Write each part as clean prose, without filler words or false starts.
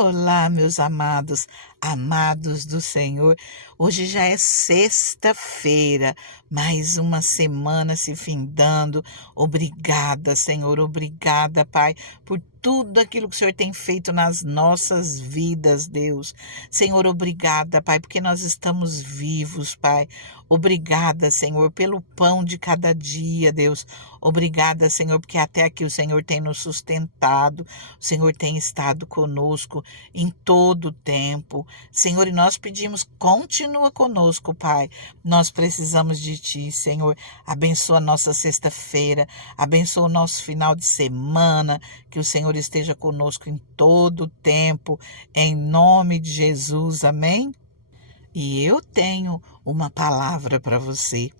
Olá, meus amados, amados do Senhor. Hoje já é sexta-feira, mais uma semana se findando. Obrigada, Senhor, obrigada, Pai, por tudo aquilo que o Senhor tem feito nas nossas vidas, Deus. Senhor, obrigada, Pai, porque nós estamos vivos, Pai. Obrigada, Senhor, pelo pão de cada dia, Deus. Obrigada, Senhor, porque até aqui o Senhor tem nos sustentado, o Senhor tem estado conosco em todo o tempo. Senhor, e nós pedimos, continua conosco, Pai. Nós precisamos de Ti, Senhor. Abençoa a nossa sexta-feira, abençoa o nosso final de semana, que o Senhor esteja conosco em todo o tempo, em nome de Jesus, amém? E eu tenho uma palavra para você.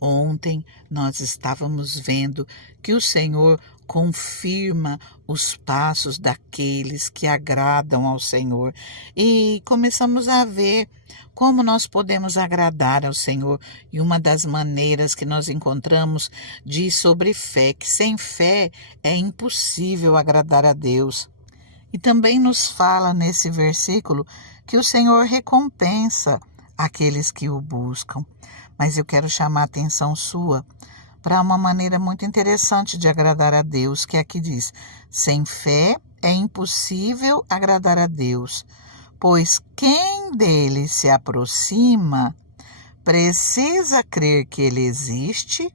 Ontem nós estávamos vendo que o Senhor confirma os passos daqueles que agradam ao Senhor. E começamos a ver como nós podemos agradar ao Senhor. E uma das maneiras que nós encontramos diz sobre fé, que sem fé é impossível agradar a Deus. E também nos fala nesse versículo que o Senhor recompensa aqueles que o buscam. Mas eu quero chamar a atenção sua para uma maneira muito interessante de agradar a Deus, que aqui diz: sem fé é impossível agradar a Deus, pois quem dele se aproxima precisa crer que ele existe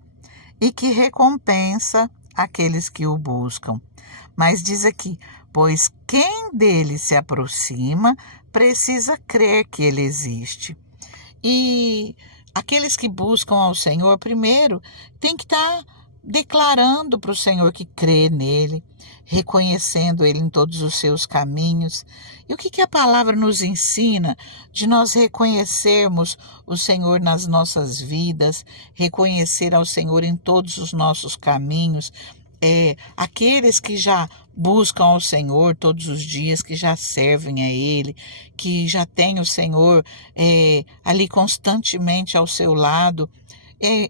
e que recompensa aqueles que o buscam. Mas diz aqui, pois quem dele se aproxima precisa crer que ele existe. E aqueles que buscam ao Senhor, primeiro, tem que estar declarando para o Senhor que crê nele, reconhecendo ele em todos os seus caminhos. E o que a palavra nos ensina de nós reconhecermos o Senhor nas nossas vidas, reconhecer ao Senhor em todos os nossos caminhos? Aqueles que já buscam ao Senhor todos os dias, que já servem a Ele, que já têm o Senhor ali constantemente ao seu lado,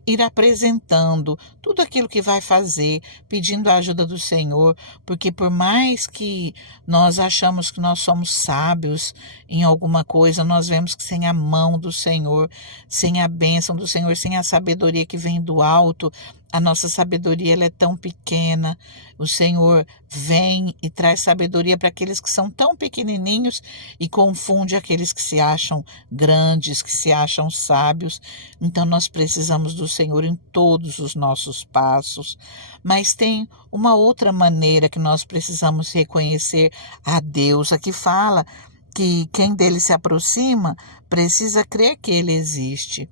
ir apresentando tudo aquilo que vai fazer, pedindo a ajuda do Senhor, porque por mais que nós achamos que nós somos sábios em alguma coisa, nós vemos que sem a mão do Senhor, sem a bênção do Senhor, sem a sabedoria que vem do alto, a nossa sabedoria ela é tão pequena. O Senhor vem e traz sabedoria para aqueles que são tão pequenininhos e confunde aqueles que se acham grandes, que se acham sábios. Então nós precisamos do Senhor em todos os nossos passos. Mas tem uma outra maneira que nós precisamos reconhecer a Deus. Aqui fala que quem dele se aproxima precisa crer que ele existe.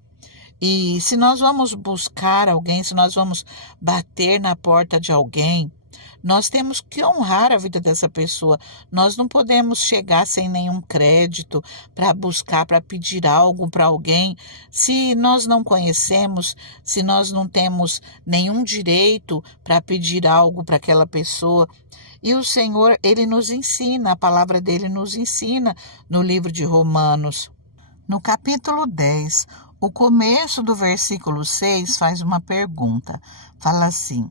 E se nós vamos buscar alguém, se nós vamos bater na porta de alguém, nós temos que honrar a vida dessa pessoa. Nós não podemos chegar sem nenhum crédito para buscar, para pedir algo para alguém, se nós não conhecemos, se nós não temos nenhum direito para pedir algo para aquela pessoa. E o Senhor, Ele nos ensina, a palavra dele nos ensina no livro de Romanos. No capítulo 10, o começo do versículo 6 faz uma pergunta. Fala assim: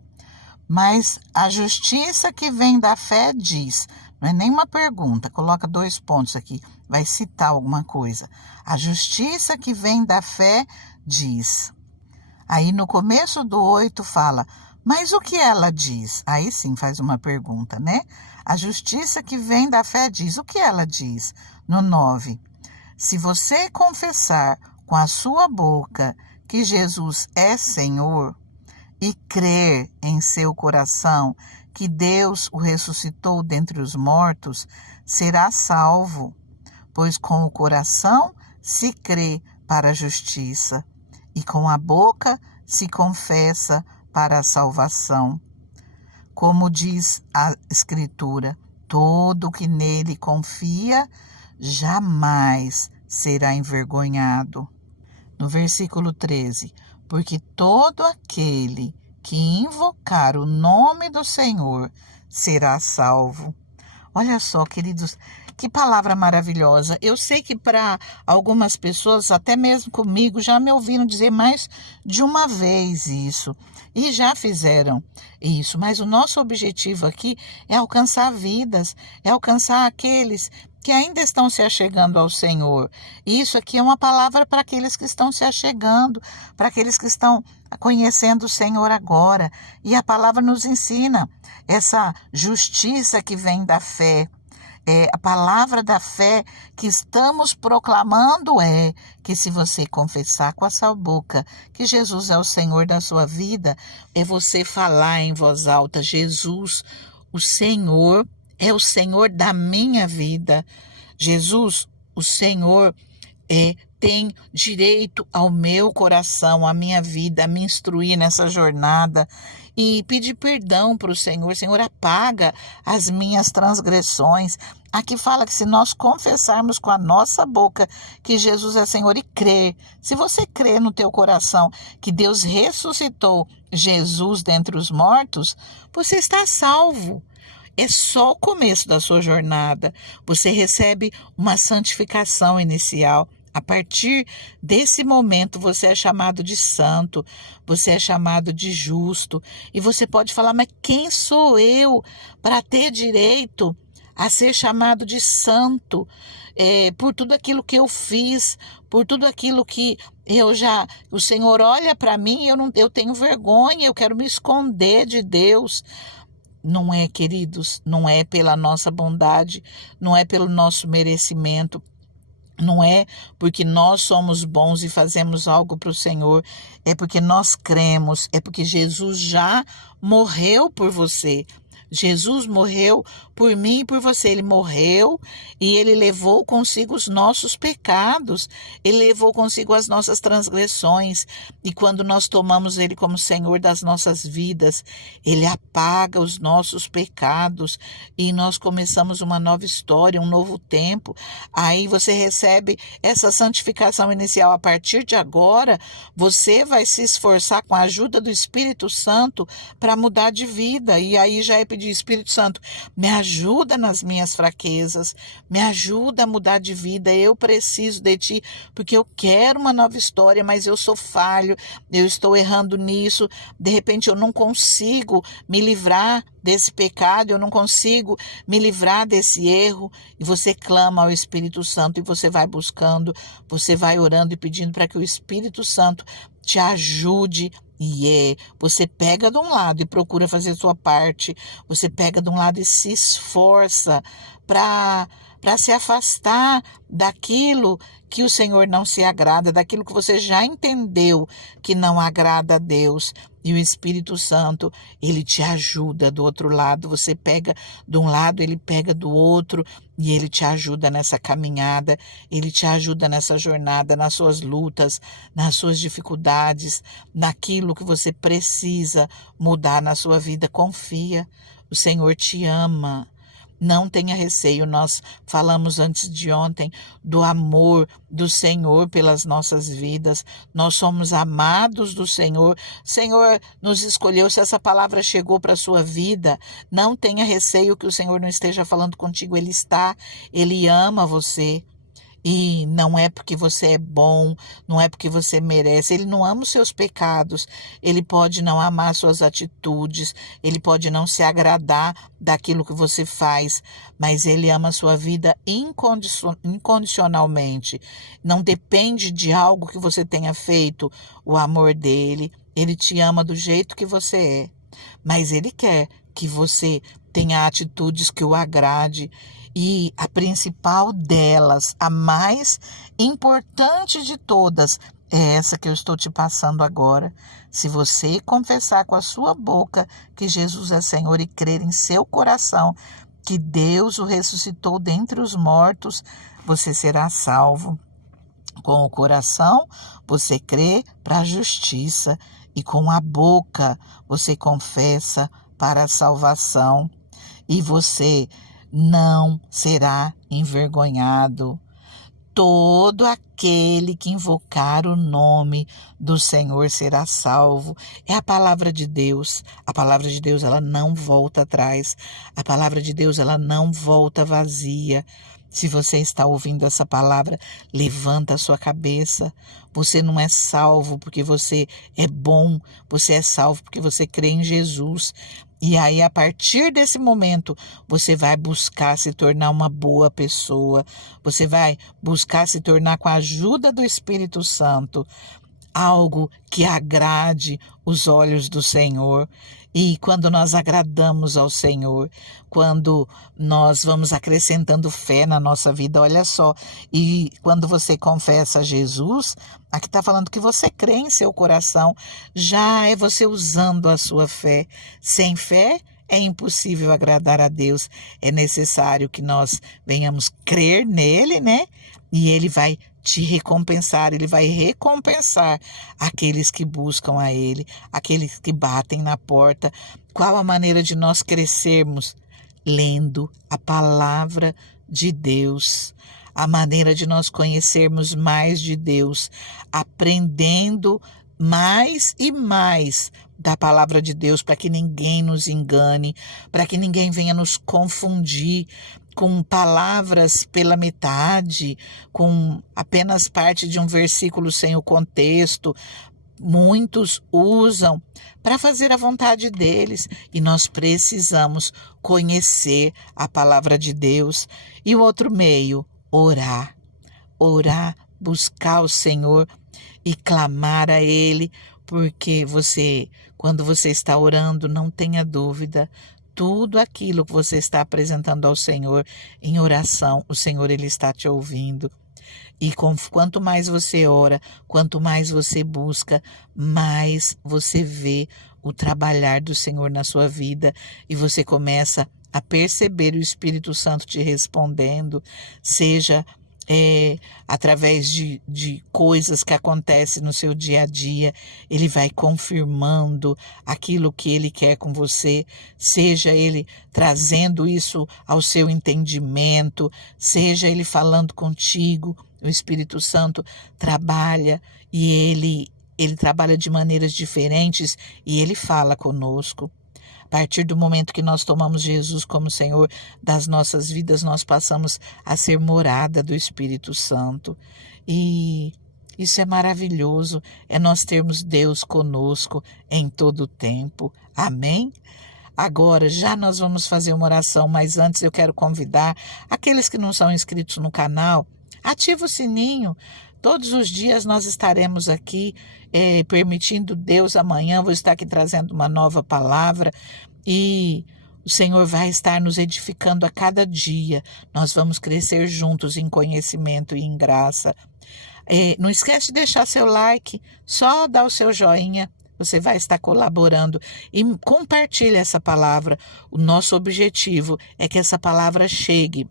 mas a justiça que vem da fé diz, não é nem uma pergunta, coloca 2 pontos aqui, vai citar alguma coisa. A justiça que vem da fé diz. Aí no começo do 8 fala, mas o que ela diz? Aí sim faz uma pergunta, né? A justiça que vem da fé diz, o que ela diz? No 9, se você confessar com a sua boca que Jesus é Senhor e crer em seu coração que Deus o ressuscitou dentre os mortos, será salvo, pois com o coração se crê para a justiça e com a boca se confessa para a salvação. Como diz a Escritura, todo que nele confia jamais será envergonhado. No versículo 13, porque todo aquele que invocar o nome do Senhor será salvo. Olha só, queridos, Que palavra maravilhosa. Eu sei que para algumas pessoas, até mesmo comigo, já me ouviram dizer mais de uma vez isso. E já fizeram isso. Mas o nosso objetivo aqui é alcançar vidas, é alcançar aqueles que ainda estão se achegando ao Senhor. Isso aqui é uma palavra para aqueles que estão se achegando, para aqueles que estão conhecendo o Senhor agora. E a palavra nos ensina essa justiça que vem da fé. A palavra da fé que estamos proclamando é que se você confessar com a sua boca que Jesus é o Senhor da sua vida, é você falar em voz alta: Jesus, o Senhor é o Senhor da minha vida. Jesus, o Senhor tem direito ao meu coração, à minha vida, a me instruir nessa jornada e pedir perdão para o Senhor. Senhor, apaga as minhas transgressões. Aqui fala que se nós confessarmos com a nossa boca que Jesus é Senhor e crer, se você crer no teu coração que Deus ressuscitou Jesus dentre os mortos, você está salvo. É só o começo da sua jornada. Você recebe uma santificação inicial. A partir desse momento, você é chamado de santo, você é chamado de justo. E você pode falar: mas quem sou eu para ter direito a ser chamado de santo? Por tudo aquilo que eu fiz, por tudo aquilo que o Senhor olha para mim e eu tenho vergonha, eu quero me esconder de Deus. Não é, queridos, não é pela nossa bondade, não é pelo nosso merecimento, não é porque nós somos bons e fazemos algo para o Senhor, é porque nós cremos, é porque Jesus já morreu por você. Jesus morreu por mim e por você. Ele morreu e ele levou consigo os nossos pecados. Ele levou consigo as nossas transgressões. E quando nós tomamos ele como Senhor das nossas vidas, ele apaga os nossos pecados e nós começamos uma nova história, um novo tempo. Aí você recebe essa santificação inicial. A partir de agora, você vai se esforçar com a ajuda do Espírito Santo para mudar de vida. E aí já é pedir: Espírito Santo, me ajuda nas minhas fraquezas, me ajuda a mudar de vida, eu preciso de ti, porque eu quero uma nova história, mas eu sou falho, eu estou errando nisso, de repente eu não consigo me livrar desse pecado, eu não consigo me livrar desse erro. E você clama ao Espírito Santo e você vai buscando, você vai orando e pedindo para que o Espírito Santo te ajude. E você pega de um lado e procura fazer a sua parte, você pega de um lado e se esforça para se afastar daquilo que o Senhor não se agrada, daquilo que você já entendeu que não agrada a Deus. E o Espírito Santo, ele te ajuda do outro lado. Você pega de um lado, ele pega do outro e ele te ajuda nessa caminhada, ele te ajuda nessa jornada, nas suas lutas, nas suas dificuldades, naquilo que você precisa mudar na sua vida. Confia, o Senhor te ama. Não tenha receio. Nós falamos antes de ontem do amor do Senhor pelas nossas vidas. Nós somos amados do Senhor. O Senhor nos escolheu. Se essa palavra chegou para a sua vida, não tenha receio que o Senhor não esteja falando contigo. Ele está, Ele ama você. E não é porque você é bom, não é porque você merece. Ele não ama os seus pecados, ele pode não amar suas atitudes, ele pode não se agradar daquilo que você faz, mas ele ama a sua vida incondicionalmente. Não depende de algo que você tenha feito o amor dele. Ele te ama do jeito que você é, mas ele quer que você tenha atitudes que o agrade. E a principal delas, a mais importante de todas, é essa que eu estou te passando agora. Se você confessar com a sua boca que Jesus é Senhor e crer em seu coração que Deus o ressuscitou dentre os mortos, você será salvo. Com o coração você crê para a justiça e com a boca você confessa para a salvação. E você não será envergonhado. Todo aquele que invocar o nome do Senhor será salvo. É a palavra de Deus. A palavra de Deus, ela não volta atrás. A palavra de Deus, ela não volta vazia. Se você está ouvindo essa palavra, levanta a sua cabeça. Você não é salvo porque você é bom, você é salvo porque você crê em Jesus. E aí, a partir desse momento, você vai buscar se tornar uma boa pessoa. Você vai buscar se tornar, com a ajuda do Espírito Santo, algo que agrade os olhos do Senhor. E quando nós agradamos ao Senhor, quando nós vamos acrescentando fé na nossa vida, olha só, e quando você confessa a Jesus, aqui está falando que você crê em seu coração, já é você usando a sua fé. Sem fé é impossível agradar a Deus. É necessário que nós venhamos crer nele, né? E ele vai te recompensar, ele vai recompensar aqueles que buscam a ele, aqueles que batem na porta. Qual a maneira de nós crescermos? Lendo a palavra de Deus. A maneira de nós conhecermos mais de Deus, aprendendo mais e mais da palavra de Deus, para que ninguém nos engane, para que ninguém venha nos confundir com palavras pela metade, com apenas parte de um versículo sem o contexto. Muitos usam para fazer a vontade deles, e nós precisamos conhecer a palavra de Deus. E o outro meio, orar. Orar, buscar o Senhor e clamar a Ele, porque quando você está orando, não tenha dúvida, tudo aquilo que você está apresentando ao Senhor em oração, o Senhor, Ele está te ouvindo. E quanto mais você ora, quanto mais você busca, mais você vê o trabalhar do Senhor na sua vida, e você começa a perceber o Espírito Santo te respondendo, seja através de coisas que acontecem no seu dia a dia. Ele vai confirmando aquilo que ele quer com você, seja ele trazendo isso ao seu entendimento, seja ele falando contigo. O Espírito Santo trabalha, e ele trabalha de maneiras diferentes, e ele fala conosco. A partir do momento que nós tomamos Jesus como Senhor das nossas vidas, nós passamos a ser morada do Espírito Santo. E isso é maravilhoso, é nós termos Deus conosco em todo o tempo. Amém? Agora, já nós vamos fazer uma oração, mas antes eu quero convidar aqueles que não são inscritos no canal, ativa o sininho. Todos os dias nós estaremos aqui, permitindo Deus. Amanhã vou estar aqui trazendo uma nova palavra, e o Senhor vai estar nos edificando a cada dia. Nós vamos crescer juntos em conhecimento e em graça. Não esquece de deixar seu like, só dá o seu joinha. Você vai estar colaborando, e compartilhe essa palavra. O nosso objetivo é que essa palavra chegue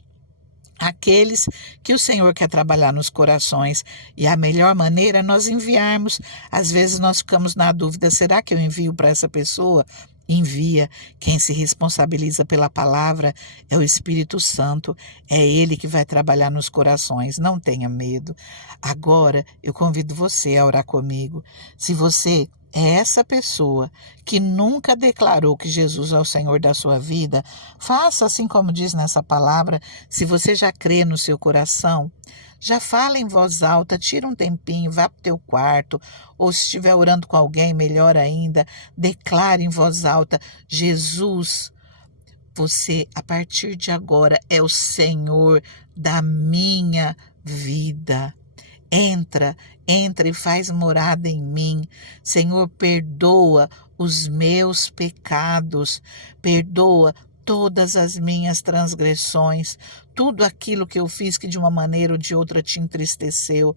àqueles que o Senhor quer trabalhar nos corações, e a melhor maneira é nós enviarmos. Às vezes nós ficamos na dúvida, será que eu envio para essa pessoa? Envia. Quem se responsabiliza pela palavra é o Espírito Santo, é Ele que vai trabalhar nos corações, não tenha medo. Agora eu convido você a orar comigo. Se você é essa pessoa que nunca declarou que Jesus é o Senhor da sua vida, faça assim como diz nessa palavra. Se você já crê no seu coração, já fala em voz alta, tira um tempinho, vá para o teu quarto, ou se estiver orando com alguém, melhor ainda, declare em voz alta: Jesus, você a partir de agora é o Senhor da minha vida. Entra e faz morada em mim. Senhor, perdoa os meus pecados, perdoa todas as minhas transgressões, tudo aquilo que eu fiz que de uma maneira ou de outra te entristeceu.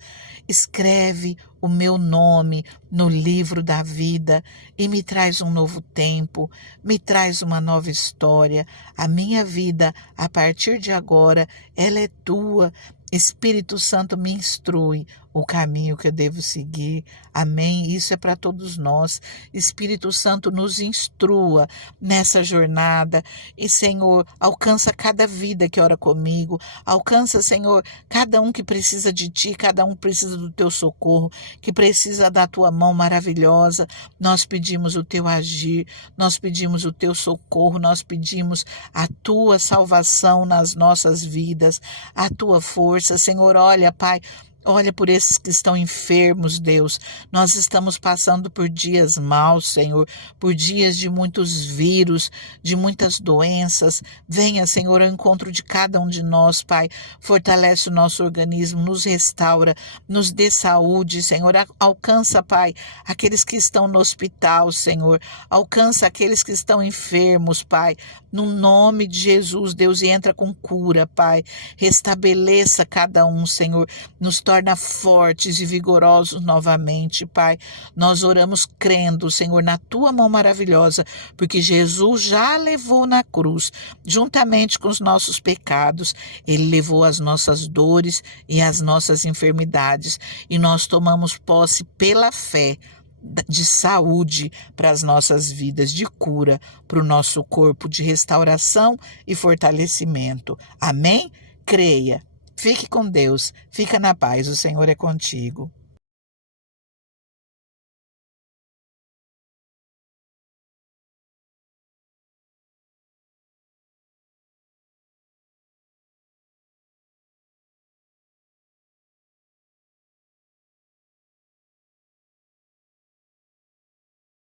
Escreve o meu nome no livro da vida e me traz um novo tempo, me traz uma nova história. A minha vida, a partir de agora, ela é tua. Espírito Santo, me instrui, o caminho que eu devo seguir. Amém? Isso é para todos nós. Espírito Santo, nos instrua nessa jornada. E, Senhor, alcança cada vida que ora comigo. Alcança, Senhor, cada um que precisa de Ti, cada um precisa do Teu socorro, que precisa da Tua mão maravilhosa. Nós pedimos o Teu agir, nós pedimos o Teu socorro, nós pedimos a Tua salvação nas nossas vidas, a Tua força. Senhor, olha, Pai, olha por esses que estão enfermos, Deus. Nós estamos passando por dias maus, Senhor, por dias de muitos vírus, de muitas doenças. Venha, Senhor, ao encontro de cada um de nós, Pai. Fortalece o nosso organismo, nos restaura, nos dê saúde, Senhor. Alcança, Pai, aqueles que estão no hospital, Senhor. Alcança aqueles que estão enfermos, Pai. No nome de Jesus, Deus, e entra com cura, Pai. Restabeleça cada um, Senhor. Nos torna fortes e vigorosos novamente, Pai. Nós oramos crendo, Senhor, na Tua mão maravilhosa, porque Jesus já levou na cruz, juntamente com os nossos pecados, Ele levou as nossas dores e as nossas enfermidades, e nós tomamos posse pela fé de saúde para as nossas vidas, de cura para o nosso corpo, de restauração e fortalecimento. Amém? Creia. Fique com Deus, fica na paz, o Senhor é contigo.